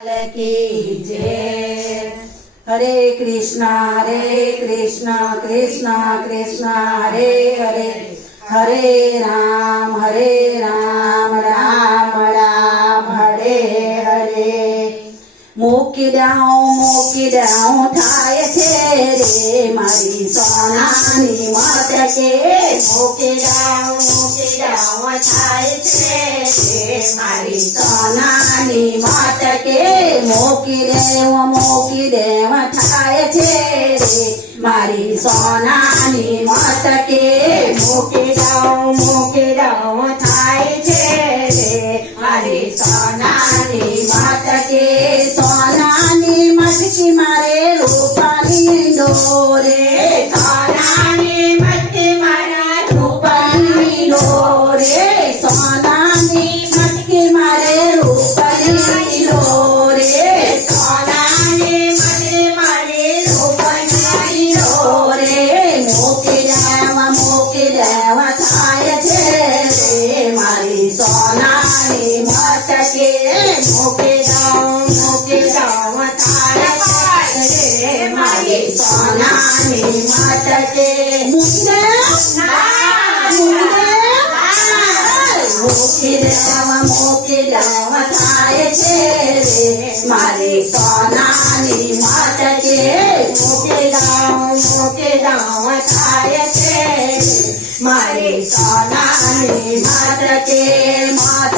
હરે કૃષ્ણ હરે કૃષ્ણ કૃષ્ણ કૃષ્ણ હરે હરે હરે રામ હરે રામ રામ રામ હરે હરે મૂકી દઉં મૂકી દઉં થાય છે રે મારી સોનાની મત કે મૂકી દઉં મૂકી દઉં થાય છે રે મારી સોનાની મત કે મૂકી દેવ મૂકી દેવ થાય છે રે મારી સોનાની મત કે મૂકી દઉં મૂકી દઉં થાય છે રે મારી સોનાની મત દે મૂકી દેવા મૂકી દેવા થાય છે રે મારી સોનાની મટકે મૂકી દઉં મૂકી થાય છે મારી સોનાની મટકે લઈને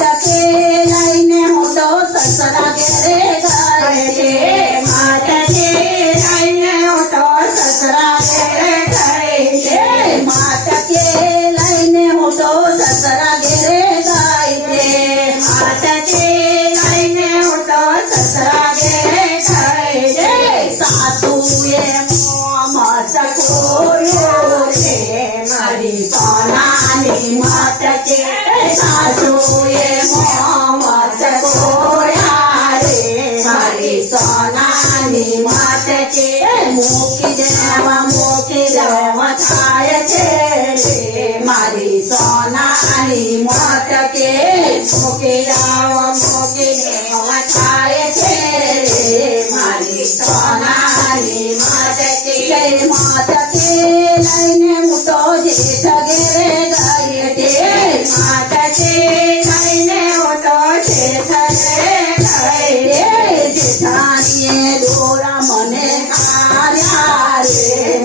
मतचे सासूये मोया रे हरी सोनानी मतचे मुखी देव मुखी देव छाय छे मारी सोनानी मतके मुखी देव मुखी देव छाय छे मारी सोनानी मतके मतके लाइन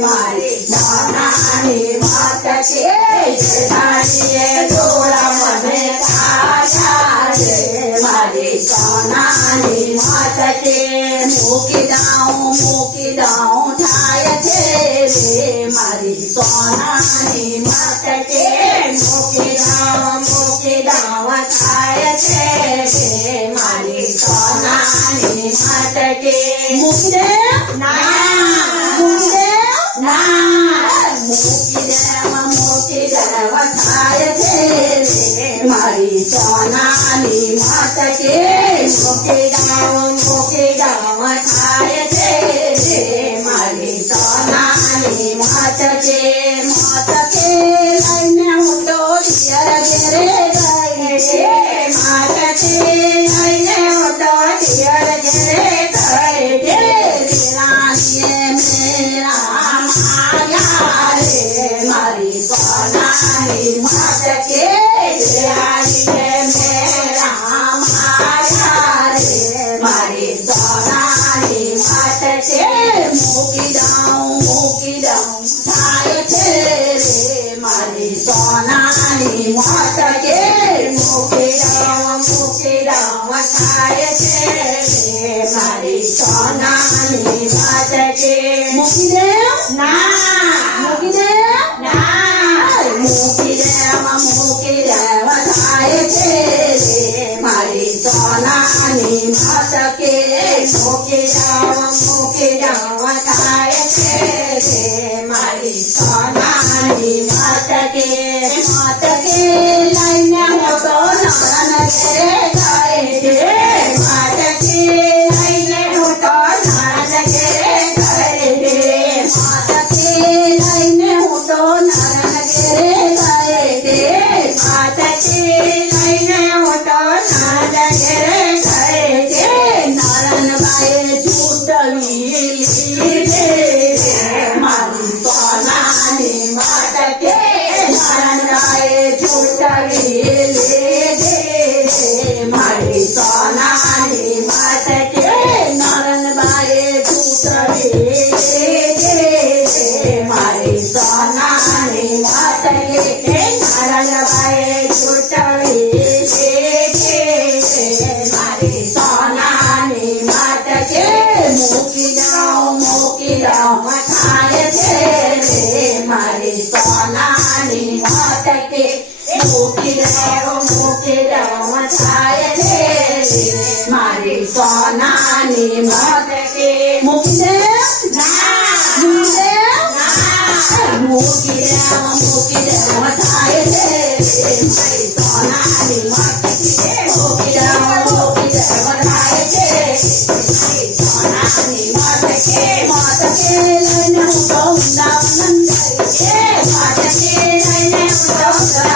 મારી સોનાની મટકે જેઠાણીએ દોરા મને હાર્યા રે મારી સોનાની મટકે મૂકી દઉં મૂકી દઉં થાય છે રે મારી સોનાની મટકે મૂકી દઉં મૂકી દઉં થાય છે મારી સોનાની મટકે મૂકી દે ના 你说那里我的ม మరి సోనా నీ. మాతకే మోకి రామ మోకి రామ మరి సోనాని మొదటి ముగిదే ముగిదే ముగిదే ముగిదే మొదటి మరి సోనాని మొదటి ముగిదే ముగిదే మొదటి మరి సోనాని మొదటి మొదటి నేను ఉందా ఉందా ఏ మొదటి నేను ఉందా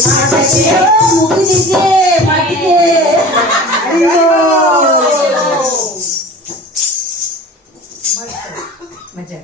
ಅಯ್ಯೋ ಮುಗಿದಿದೆ ಮಟ್ಟಿಗೆ ಅಯ್ಯೋ ಮಜಾ